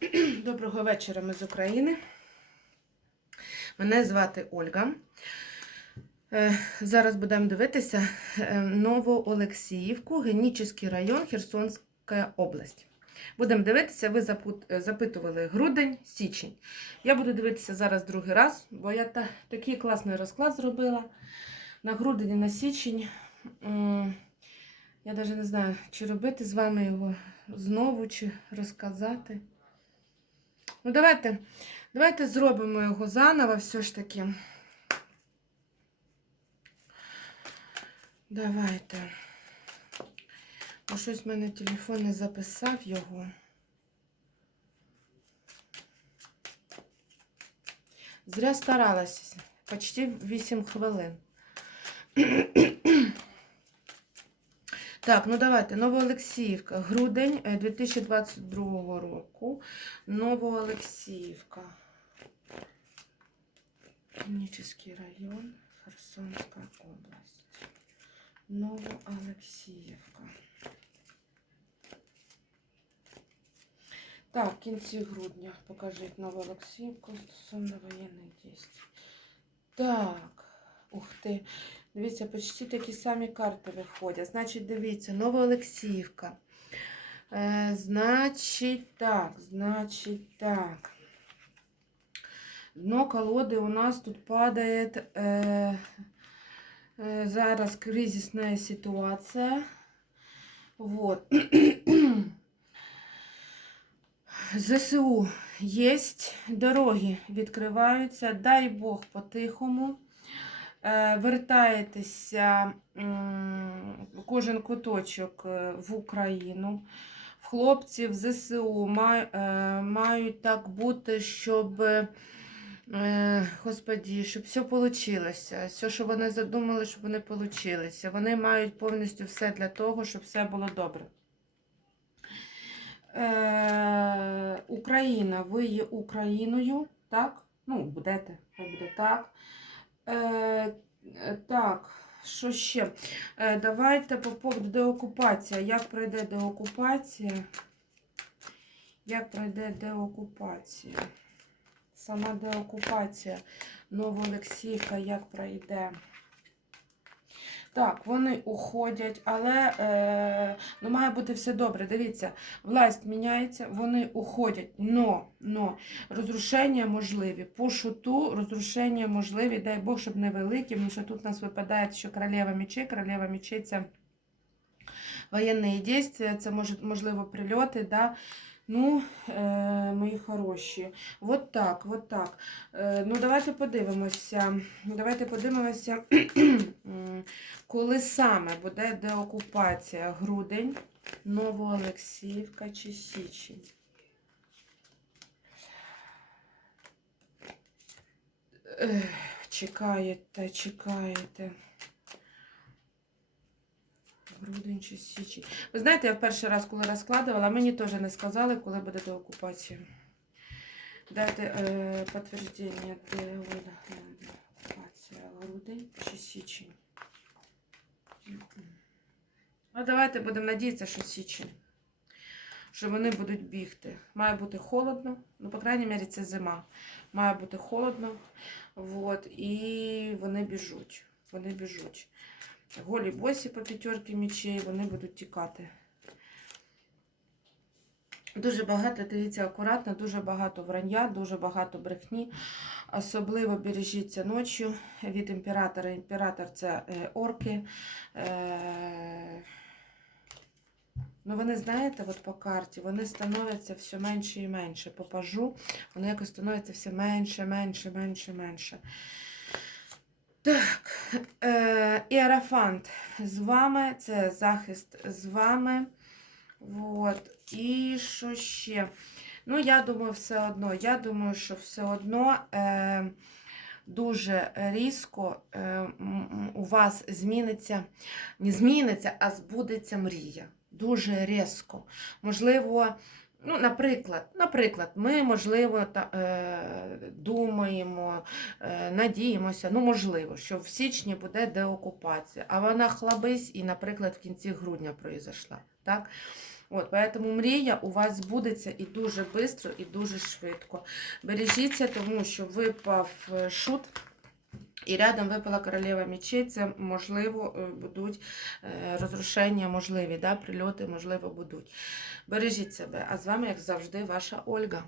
Доброго вечора ми з України. Мене звати Ольга. Е, Зараз будемо дивитися е, Новоолексіївку, Генічеський район, Херсонська область. Будемо дивитися, ви е, запитували грудень, січень. Я буду дивитися зараз другий раз, бо я та, такий класний розклад зробила на грудень і на січень. Я навіть не знаю, чи робити з вами його знову, чи розказати. Ну, давайте, давайте зробимо його заново все ж таки. Давайте. Бо щось в мене телефон не записав його. Зря старалася. Почти 8 хвилин. Так, ну давайте. Новоолексіївка. Грудень е, 2022 року. Новоолексіївка. Клінічний район, Херсонська область. Новоолексіївка. Так, в кінці грудня покажіть Новоолексіївку стосовно воєнних дій. Так, ух ти. Дивіться, почти такі самі карти виходять. Значить, дивіться, Новоолексіївка. Е, значить, так, значить, так. Дно колоди у нас тут падає е, е, зараз кризисна ситуація. Вот. ЗСУ є, дороги відкриваються, дай Бог по-тихому. Е, Вертаєтеся кожен куточок е, в Україну. В хлопців ЗСУ е, мають так бути, щоб, господі, щоб все вийшло. Все, що вони задумали, щоб вони вийшло. Вони мають повністю все для того, щоб все було добре. Україна, ви є Україною, так? Ну, будете, хай буде так. Е, е, так, що ще? Е, давайте по поводу деокупація. Як пройде деокупація? Як пройде деокупація? Сама деокупація Новоолексіївка, як пройде? Так, вони уходять, але е, ну, має бути все добре. Дивіться, власть міняється, вони уходять. Но, но розрушення можливі. По шуту розрушення можливі. Дай Бог, щоб не великі, тому що тут у нас випадає, що королева мечей, королева мечей це воєнні дії, це можливо прильоти. Да? Ну, е, мої хороші. От так, от так. Е, ну, давайте подивимося. Давайте подивимося, коли саме буде деокупація грудень, Новоолексіївка чи Січень. Чекаєте, чекаєте. Грудень чи січень. Ви знаєте, я перший раз, коли розкладувала, мені теж не сказали, коли буде деокупація. Дайте е, підтвердження, деокупація. Грудень чи січень. Ну, давайте будемо надіятися, що січень. Що вони будуть бігти. Має бути холодно, ну, по крайній мірі, це зима. Має бути холодно. Вот, і вони біжуть. Вони біжуть. Голі босі по п'ятерки мечей, вони будуть тікати. Дуже багато, дивіться, акуратно, дуже багато вранья, дуже багато брехні. Особливо бережіться ночі від імператора. Імператор це е, орки. Ну, вони знаєте, от по карті, вони становляться все менше і менше. По пажу, вони якось становляться все менше, менше, менше, менше. Так, е, Іерафант з вами, це захист з вами. Вот. І що ще? Ну, я думаю, все одно. Я думаю, що все одно е, дуже різко е, у вас зміниться, не зміниться, а збудеться мрія. Дуже різко. Можливо, ну, наприклад, наприклад, ми, можливо, та, е, думаємо, е, надіємося, ну, можливо, що в січні буде деокупація, а вона хлабись і, наприклад, в кінці грудня произошла. Так? От, поэтому мрія у вас збудеться і дуже швидко, і дуже швидко. Бережіться, тому що випав е, шут. І рядом випала королева це можливо е, будуть е, розрушення, можливі, да, прильоти, можливо, будуть. Бережіть себе. А з вами, як завжди, ваша Ольга.